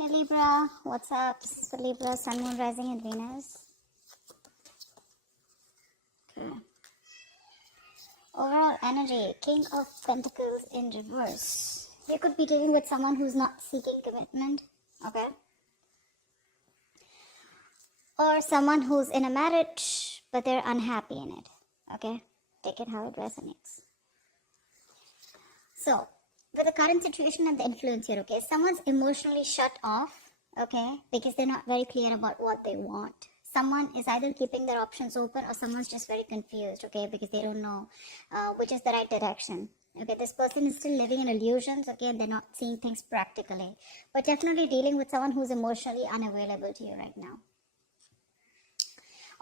Hey Libra, what's up? This is for Libra, Sun, Moon, Rising, and Venus. Okay. Overall energy, King of Pentacles in reverse. You could be dealing with someone who's not seeking commitment, okay? Or someone who's in a marriage, but they're unhappy in it, okay? Take it how it resonates. So, with the current situation and the influence here, okay, someone's emotionally shut off, okay, because they're not very clear about what they want. Someone is either keeping their options open or someone's just very confused, okay, because they don't know which is the right direction. Okay, this person is still living in illusions, okay, and they're not seeing things practically. But definitely dealing with someone who's emotionally unavailable to you right now.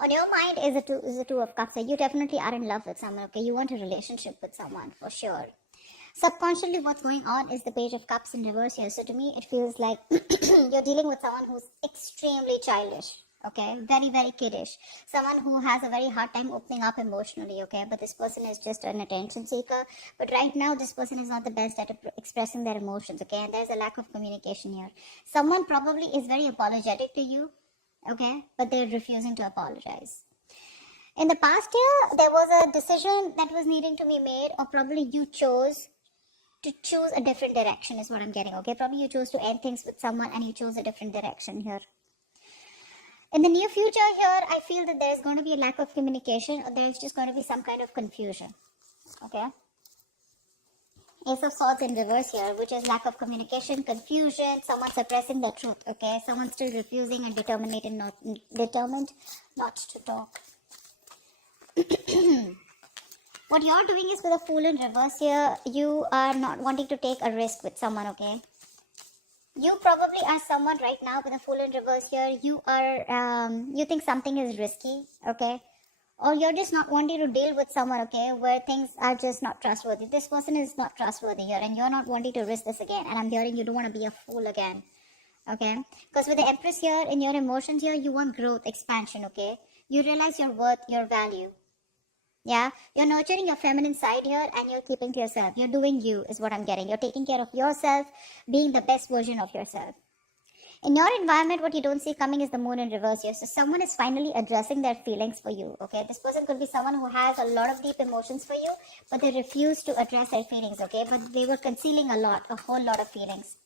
On your mind is the two of cups. You definitely are in love with someone, okay, you want a relationship with someone for sure. Subconsciously, what's going on is the Page of Cups in reverse here. So to me, it feels like you're dealing with someone who's extremely childish, okay? Very, very kiddish. Someone who has a very hard time opening up emotionally, okay? But this person is just an attention seeker. But right now, this person is not the best at expressing their emotions, okay? And there's a lack of communication here. Someone probably is very apologetic to you, okay? But they're refusing to apologize. In the past year, there was a decision that was needing to be made, or probably you chose to choose a different direction is what I'm getting, okay? Probably you chose to end things with someone and you chose a different direction here. In the near future here, I feel that there's going to be a lack of communication or there's just going to be some kind of confusion, okay? Ace of Swords in reverse here, which is lack of communication, confusion, someone suppressing the truth, okay? Someone still refusing and determined not to talk. What you're doing is with a Fool in reverse here, you are not wanting to take a risk with someone, okay? You probably are someone right now with a Fool in reverse here. You are, you think something is risky, okay? Or you're just not wanting to deal with someone, okay, where things are just not trustworthy. This person is not trustworthy here and you're not wanting to risk this again. And I'm hearing you don't want to be a fool again, okay? Because with the Empress here, in your emotions here, you want growth, expansion, okay? You realize your worth, your value. Yeah, you're nurturing your feminine side here and you're keeping to yourself. You're doing you is what I'm getting. You're taking care of yourself, being the best version of yourself. In your environment, what you don't see coming is the Moon in reverse here. So someone is finally addressing their feelings for you, okay? This person could be someone who has a lot of deep emotions for you, but they refuse to address their feelings, okay? But they were concealing a whole lot of feelings.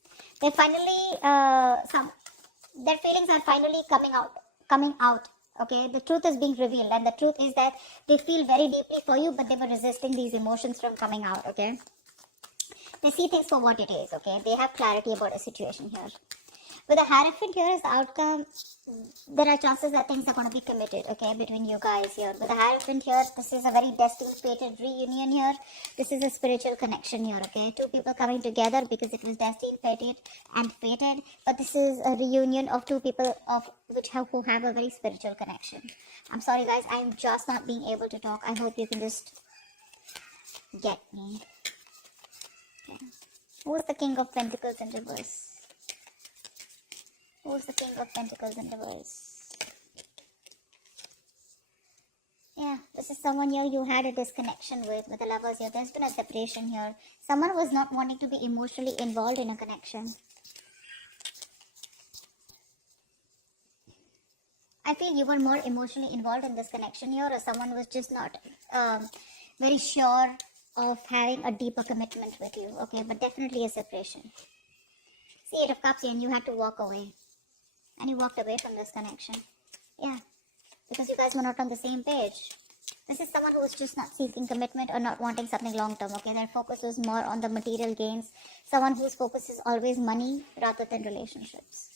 They finally, their feelings are finally coming out. Okay, the truth is being revealed, and the truth is that they feel very deeply for you, but they were resisting these emotions from coming out, okay? They see things for what it is, okay? They have clarity about a situation here. With the Hierophant here as the outcome, there are chances that things are going to be committed, okay, between you guys here. With the Hierophant here, this is a very destined, fated reunion here. This is a spiritual connection here, okay? Two people coming together because it was destined, fated. But this is a reunion of two people who have a very spiritual connection. I'm sorry, guys. I'm just not being able to talk. I hope you can just get me. Okay. Who's the King of Pentacles in reverse? Who's the King of Pentacles in reverse? Yeah, this is someone here you had a disconnection with the Lovers here. There's been a separation here. Someone was not wanting to be emotionally involved in a connection. I feel you were more emotionally involved in this connection here, or someone was just not very sure of having a deeper commitment with you. Okay, but definitely a separation. See, Eight of Cups here, and you had to walk away. And you walked away from this connection. Yeah, because you guys were not on the same page. This is someone who is just not seeking commitment or not wanting something long term, okay? Their focus was more on the material gains. Someone whose focus is always money rather than relationships.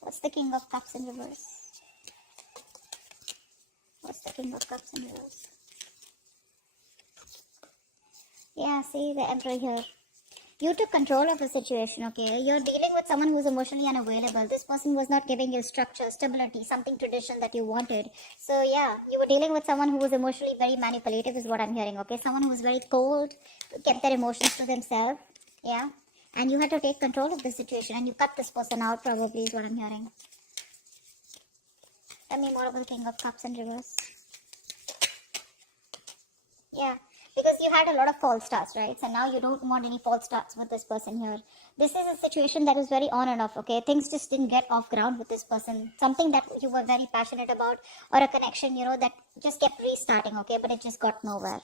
What's the King of Cups in reverse? What's the King of Cups in reverse? Yeah, see the Emperor here. You took control of the situation, okay? You're dealing with someone who's emotionally unavailable. This person was not giving you structure, stability, something tradition that you wanted. So yeah, you were dealing with someone who was emotionally very manipulative is what I'm hearing, okay? Someone who was very cold, kept their emotions to themselves, yeah? And you had to take control of the situation and you cut this person out probably is what I'm hearing. Tell me more about the King of Cups in reverse. Yeah, Because you had a lot of false starts, right? So now you don't want any false starts with this person here. This is a situation that is very on and off, okay? Things just didn't get off ground with this person. Something that you were very passionate about, or a connection, you know, that just kept restarting, okay? But it just got nowhere.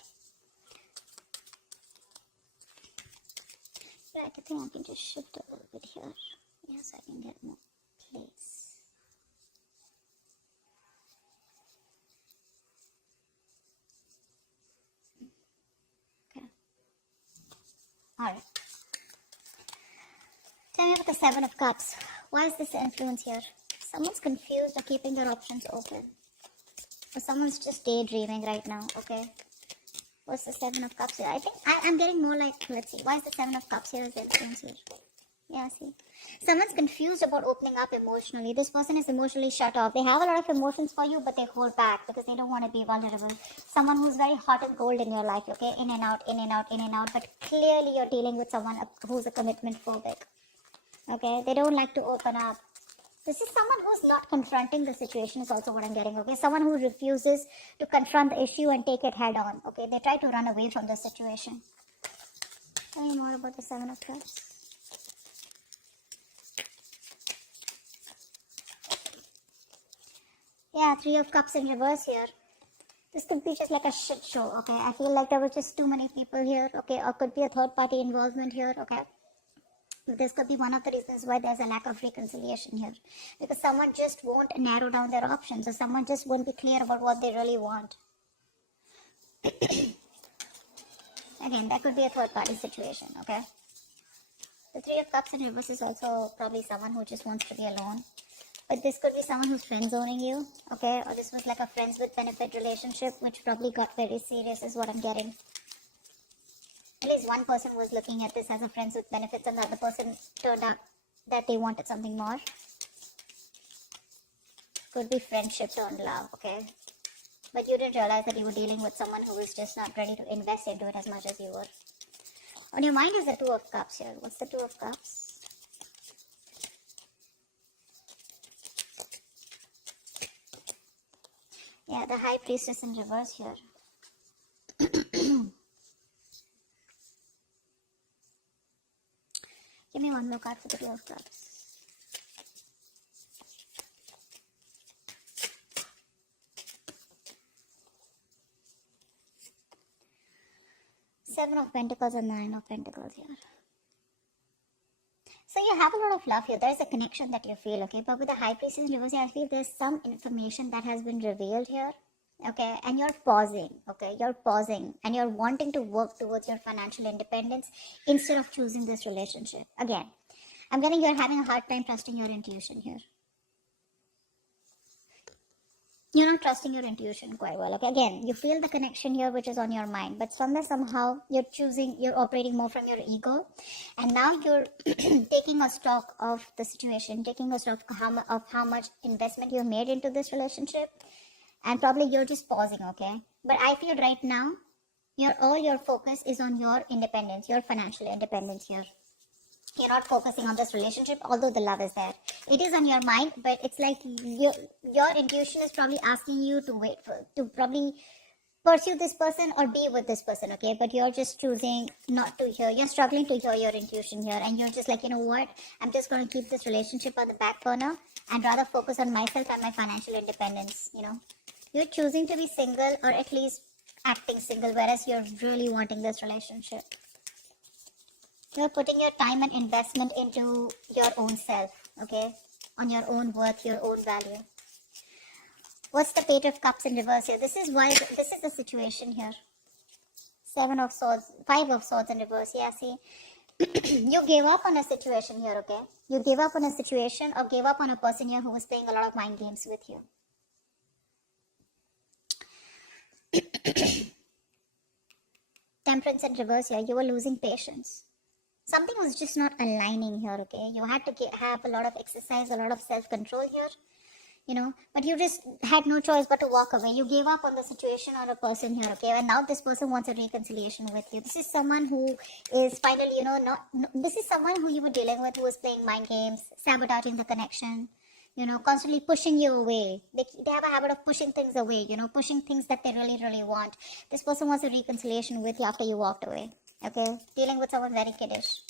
Yeah, I think I can just shift a little bit here. Yes, I can get more place. Okay. Alright. Tell me about the Seven of Cups. Why is this influence here? Someone's confused or keeping their options open. Or someone's just daydreaming right now, okay? What's the Seven of Cups here? I think I'm getting more like, let's see. Why is the Seven of Cups here as the influence here? Yeah, see. Someone's confused about opening up emotionally. This person is emotionally shut off. They have a lot of emotions for you, but they hold back because they don't want to be vulnerable. Someone who's very hot and cold in your life, okay? In and out, in and out, in and out. But clearly you're dealing with someone who's a commitment phobic. Okay? They don't like to open up. This is someone who's not confronting the situation is also what I'm getting, okay? Someone who refuses to confront the issue and take it head on, okay? They try to run away from the situation. Tell me more about the Seven of Cups. Yeah, Three of Cups in reverse here. This could be just like a shit show, okay? I feel like there were just too many people here, okay? Or could be a third party involvement here, okay? This could be one of the reasons why there's a lack of reconciliation here. Because someone just won't narrow down their options, or someone just won't be clear about what they really want. Again, that could be a third party situation, okay? The Three of Cups in reverse is also probably someone who just wants to be alone. But this could be someone who's friend zoning you, okay? Or this was like a friends with benefit relationship, which probably got very serious is what I'm getting. At least one person was looking at this as a friends with benefits, and the other person turned out that they wanted something more. Could be friendship turned love, okay? But you didn't realize that you were dealing with someone who was just not ready to invest into it as much as you were. On your mind is the Two of Cups here. What's the Two of Cups? Yeah, the High Priestess in reverse here. Give me one more card for the Two of Cups. Seven of Pentacles and Nine of Pentacles here. So you have a lot of love here. There is a connection that you feel, okay? But with the High Priestess in reverse, I feel there's some information that has been revealed here, okay? And you're pausing, okay? You're pausing and you're wanting to work towards your financial independence instead of choosing this relationship. Again, I'm getting you're having a hard time trusting your intuition here. You're not trusting your intuition quite well, okay? Again, you feel the connection here which is on your mind, but somewhere, somehow, you're operating more from your ego, and now you're taking a stock of the situation, taking a stock of how much investment you made into this relationship, and probably you're just pausing, okay? But I feel right now, all your focus is on your independence, your financial independence here. You're not focusing on this relationship, although the love is there. It is on your mind, but it's like your intuition is probably asking you to probably pursue this person or be with this person, okay? But you're just choosing not to hear. You're struggling to hear your intuition here, and you're just like, you know what? I'm just going to keep this relationship on the back burner and rather focus on myself and my financial independence, you know? You're choosing to be single, or at least acting single, whereas you're really wanting this relationship. You're putting your time and investment into your own self, okay? On your own worth, your own value. What's the Page of Cups in reverse here? This is the situation here. Seven of Swords, Five of Swords in reverse. Yeah, see? You gave up on a situation here, okay? You gave up on a situation or gave up on a person here who was playing a lot of mind games with you. Temperance in reverse here. You were losing patience. Something was just not aligning here, okay? You had to have a lot of exercise, a lot of self-control here, you know, but you just had no choice but to walk away. You gave up on the situation or a person here, okay? And now this person wants a reconciliation with you. This is someone who is finally, you know, this is someone who you were dealing with who was playing mind games, sabotaging the connection, constantly pushing you away. They have a habit of pushing things away, pushing things that they really, really want. This person wants a reconciliation with you after you walked away, okay? Dealing with someone very kiddish.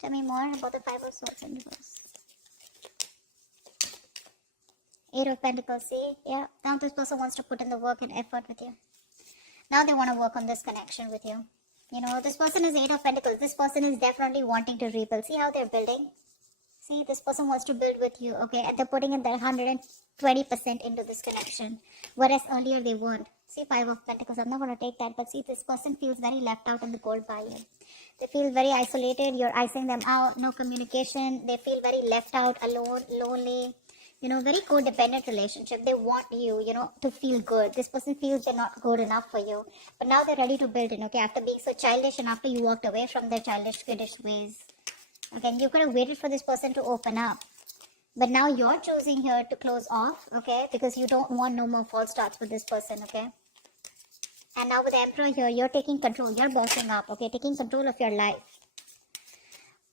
Tell me more about the Five of Swords in reverse. Eight of Pentacles, see? Yeah, now this person wants to put in the work and effort with you. Now they want to work on this connection with you. This person is Eight of Pentacles. This person is definitely wanting to rebuild. See how they're building? See, this person wants to build with you, okay? And they're putting in their 120% into this connection. Whereas earlier they weren't. See, Five of Pentacles. I'm not going to take that. But see, this person feels very left out in the cold by you. They feel very isolated. You're icing them out. No communication. They feel very left out, alone, lonely. Very codependent relationship. They want you, to feel good. This person feels they're not good enough for you. But now they're ready to build in, okay? After being so childish and after you walked away from their childish, kiddish ways. Okay, you could have waited for this person to open up. But now you're choosing here to close off, okay? Because you don't want no more false starts with this person, okay? And now with the Emperor here, you're taking control. You're bossing up, okay? Taking control of your life.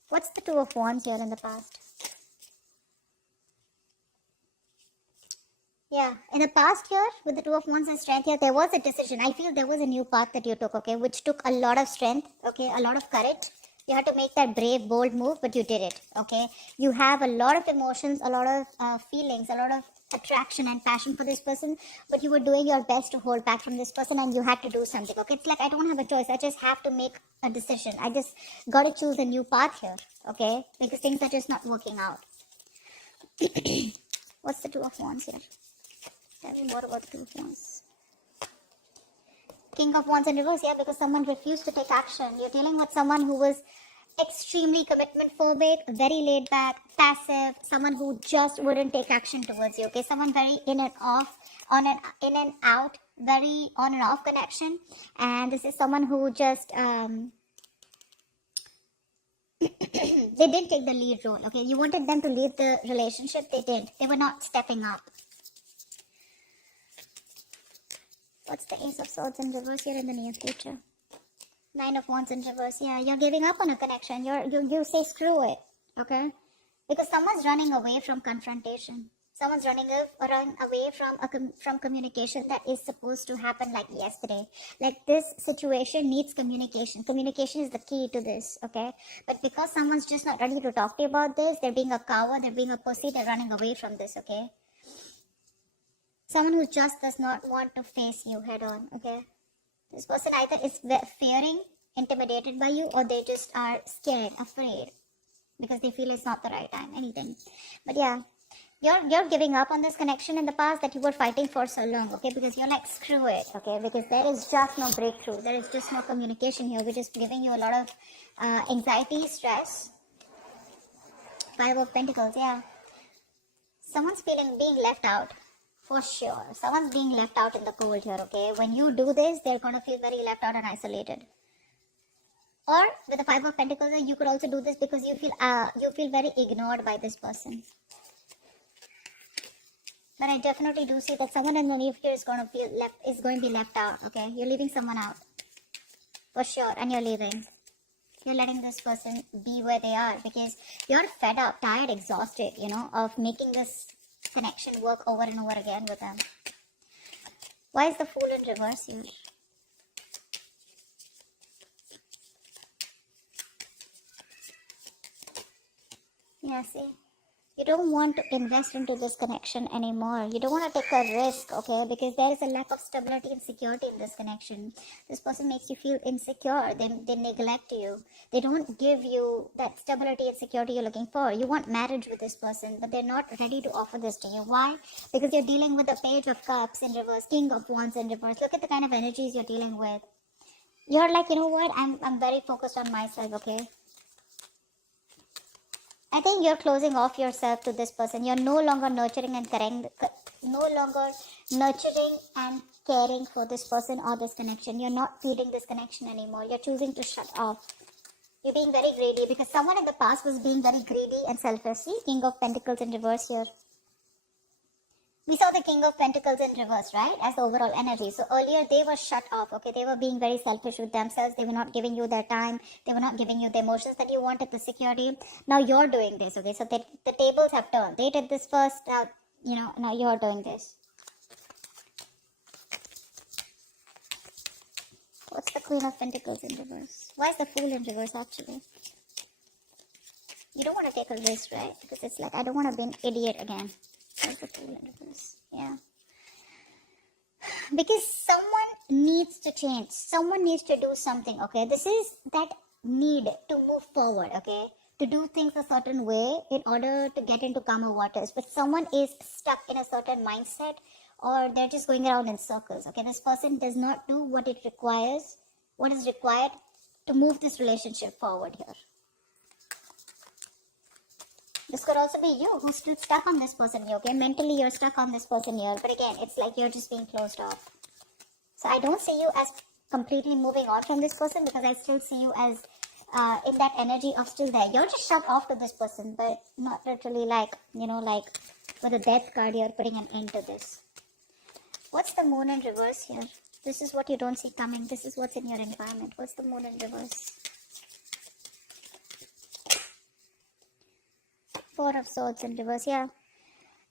What's the Two of Wands here in the past? Yeah, in the past here, with the Two of Wands and Strength here, there was a decision. I feel there was a new path that you took, okay? Which took a lot of strength, okay? A lot of courage. You had to make that brave, bold move, but you did it, okay? You have a lot of emotions, a lot of feelings, a lot of attraction and passion for this person, but you were doing your best to hold back from this person and you had to do something, okay? It's like, I don't have a choice. I just have to make a decision. I just got to choose a new path here, okay? Because things are just not working out. What's the Two of Wands here? Tell me more about the Two of Wands. King of Wands in reverse, yeah, because someone refused to take action. You're dealing with someone who was extremely commitment phobic, very laid back, passive, someone who just wouldn't take action towards you, okay? Someone very in and off, in and out, very on and off connection. And this is someone who just, they didn't take the lead role, okay? You wanted them to lead the relationship, they didn't. They were not stepping up. What's the Ace of Swords in reverse here in the near future? Nine of Wands in reverse. Yeah, you're giving up on a connection. You say screw it, okay? Because someone's running away from confrontation. Someone's running away from communication that is supposed to happen like yesterday. Like this situation needs communication. Communication is the key to this, okay? But because someone's just not ready to talk to you about this, they're being a coward, they're being a pussy, they're running away from this, okay? Someone who just does not want to face you head on, okay? This person either is fearing, intimidated by you, or they just are scared, afraid, because they feel it's not the right time, anything. But yeah, you're giving up on this connection in the past that you were fighting for so long, okay? Because you're like, screw it, okay? Because there is just no breakthrough. There is just no communication here. We're just giving you a lot of anxiety, stress. Five of Pentacles, yeah. Someone's feeling being left out. For sure. Someone's being left out in the cold here, okay? When you do this, they're going to feel very left out and isolated. Or with the Five of Pentacles, you could also do this because you feel very ignored by this person. But I definitely do see that someone in the near future is going to be left out, okay? You're leaving someone out. For sure. And you're leaving. You're letting this person be where they are because you're fed up, tired, exhausted, of making this connection work over and over again with them. Why is the Fool in reverse here? Yeah, see, you don't want to invest into this connection anymore. You don't want to take a risk, okay? Because there is a lack of stability and security in this connection. This person makes you feel insecure. They neglect you. They don't give you that stability and security you're looking for. You want marriage with this person, but they're not ready to offer this to you. Why? Because you're dealing with the Page of Cups in reverse, King of Wands in reverse. Look at the kind of energies you're dealing with. You're like, you know what? I'm very focused on myself, okay? I think you're closing off yourself to this person. You're no longer nurturing and caring for this person or this connection. You're not feeding this connection anymore. You're choosing to shut off. You're being very greedy because someone in the past was being very greedy and selfish. See, King of Pentacles in reverse here. We saw the King of Pentacles in reverse, right? As the overall energy. So earlier they were shut off, okay? They were being very selfish with themselves. They were not giving you their time. They were not giving you the emotions that you wanted, the security. Now you're doing this, okay? So the tables have turned. They did this first, now you're doing this. What's the Queen of Pentacles in reverse? Why is the Fool in reverse, actually? You don't want to take a risk, right? Because it's like, I don't want to be an idiot again. What's the Fool in reverse? Yeah. Because someone needs to change. Someone needs to do something, okay? This is that need to move forward, okay? To do things a certain way in order to get into calmer waters. But someone is stuck in a certain mindset, or they're just going around in circles, okay? This person does not do what it requires, what is required to move this relationship forward here. This could also be you who's still stuck on this person here, okay? Mentally, you're stuck on this person here. But again, it's like you're just being closed off. So I don't see you as completely moving on from this person, because I still see you as in that energy of still there. You're just shut off to this person, but not literally like, like with a death card, you're putting an end to this. What's the Moon in reverse here? This is what you don't see coming. This is what's in your environment. What's the Moon in reverse? Four of Swords in reverse, yeah.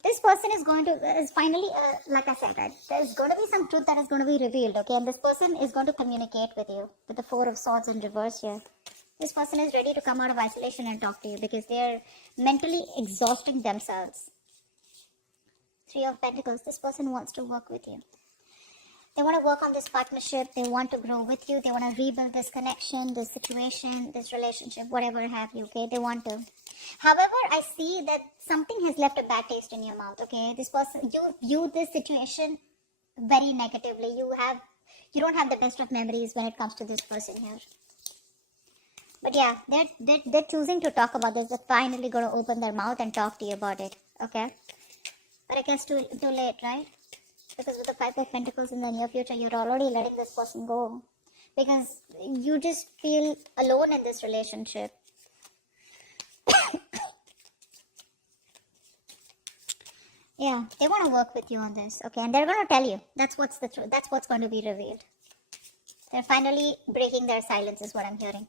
This person is going to, is finally, like I said, there's going to be some truth that is going to be revealed, okay? And this person is going to communicate with you with the Four of Swords in reverse here. This person is ready to come out of isolation and talk to you because they're mentally exhausting themselves. Three of Pentacles, this person wants to work with you. They want to work on this partnership. They want to grow with you. They want to rebuild this connection, this situation, this relationship, whatever have you, okay? They want to. However, I see that something has left a bad taste in your mouth, okay? This person, you view this situation very negatively. You don't have the best of memories when it comes to this person here. But yeah, they're choosing to talk about this. They're finally going to open their mouth and talk to you about it, okay? But I guess too late, right? Because with the Five of Pentacles in the near future, you're already letting this person go. Because you just feel alone in this relationship. Yeah, they want to work with you on this, okay? And they're going to tell you. That's what's the truth. That's what's going to be revealed. They're finally breaking their silence is what I'm hearing.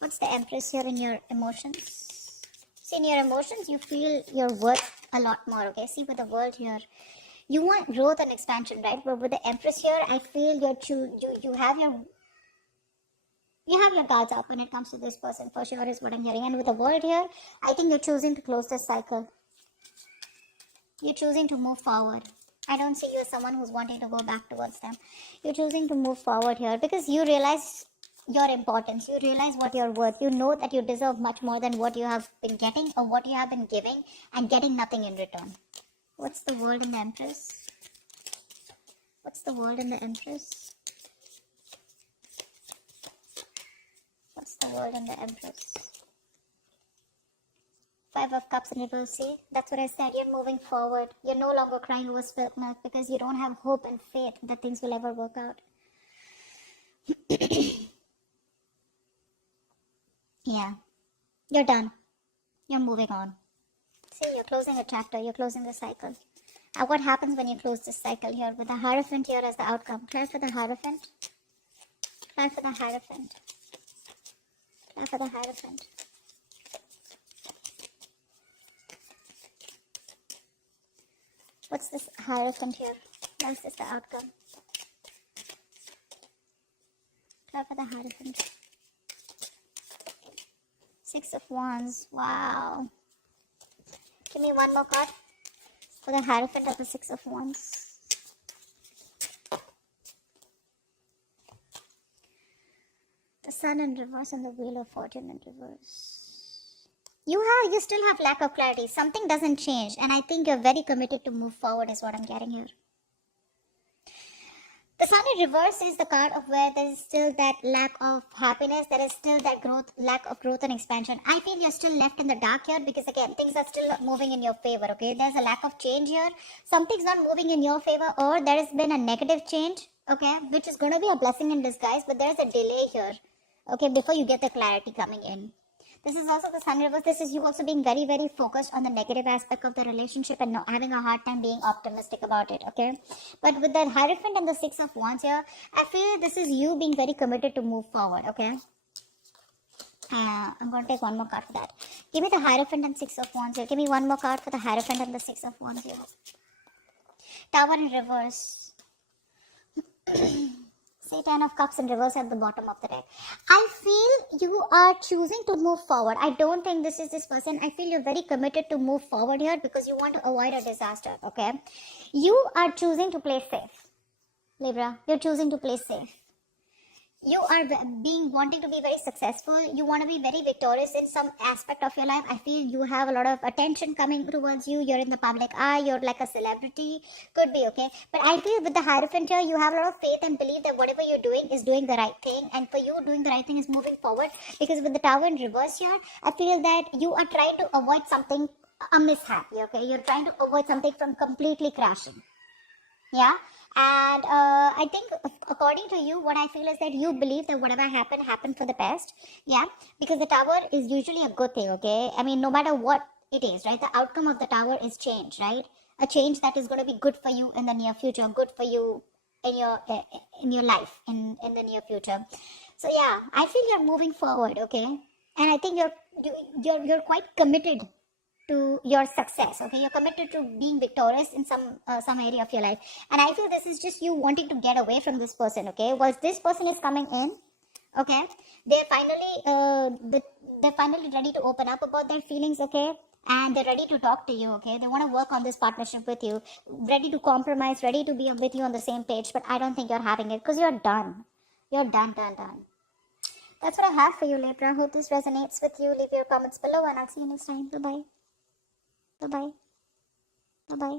What's the Empress here in your emotions? See, in your emotions, you feel your worth a lot more, okay? See, with the World here, you want growth and expansion, right? But with the Empress here, I feel you have your guards up when it comes to this person, for sure, is what I'm hearing. And with the World here, I think you're choosing to close this cycle. You're choosing to move forward. I don't see you as someone who's wanting to go back towards them. You're choosing to move forward here because you realize your importance. You realize what you're worth. You know that you deserve much more than what you have been getting or what you have been giving and getting nothing in return. What's the World in the Empress? What's the World in the Empress? What's the World in the Empress? Five of Cups in reverse. See, that's what I said. You're moving forward. You're no longer crying over spilt milk because you don't have hope and faith that things will ever work out. Yeah, you're done. You're moving on. See, you're closing a chapter. You're closing the cycle. And what happens when you close this cycle here with the Hierophant here as the outcome? Clear for the Hierophant. Clear for the Hierophant. Clear for the Hierophant. What's this Hierophant here? What is the outcome? Clear for the Hierophant. Six of Wands. Wow. Give me one more card for the Hierophant of the Six of Wands. The Sun in reverse and the Wheel of Fortune in reverse. You still have lack of clarity. Something doesn't change, and I think you're very committed to move forward is what I'm getting here. The Sun in reverse is the card of where there is still that lack of happiness. There is still that lack of growth and expansion. I feel you're still left in the dark here because, again, things are still not moving in your favor, okay? There's a lack of change here. Something's not moving in your favor, or there has been a negative change, okay? Which is going to be a blessing in disguise, but there's a delay here, okay, before you get the clarity coming in. This is also the Sun reverse. This is you also being very, very focused on the negative aspect of the relationship and not having a hard time being optimistic about it, okay? But with the Hierophant and the Six of Wands here, I feel this is you being very committed to move forward, okay? I'm going to take one more card for that. Give me the Hierophant and Six of Wands here. Give me one more card for the Hierophant and the Six of Wands here. Tower in reverse. Say 10 of Cups in reverse at the bottom of the deck. I feel you are choosing to move forward. I don't think this is this person. I feel you're very committed to move forward here because you want to avoid a disaster, okay? You are choosing to play safe. Libra, you're choosing to play safe. You are wanting to be very successful. You want to be very victorious in some aspect of your life. I feel you have a lot of attention coming towards you. You're in the public eye. You're like a celebrity. Could be, okay? But I feel with the Hierophant here, you have a lot of faith and belief that whatever you're doing is doing the right thing. And for you, doing the right thing is moving forward. Because with the Tower in reverse here, I feel that you are trying to avoid something, a mishap, okay? You're trying to avoid something from completely crashing. Yeah, and I think according to you, what I feel is that you believe that whatever happened for the best. Yeah, because the Tower is usually a good thing, okay? I mean, no matter what it is, right? The outcome of the Tower is change, right? A change that is going to be good for you in the near future, good for you in your life in the near future. So yeah, I feel you're moving forward, okay? And I think you're quite committed to your success, okay? You're committed to being victorious in some area of your life, and I feel this is just you wanting to get away from this person, okay? Once this person is coming in, okay, they're finally ready to open up about their feelings, okay? And they're ready to talk to you, okay? They want to work on this partnership with you, ready to compromise, ready to be with you on the same page. But I don't think you're having it because you're done. You're done. That's what I have for you, Libra. Hope this resonates with you. Leave your comments below and I'll see you next time. Bye bye. Bye bye. Bye bye.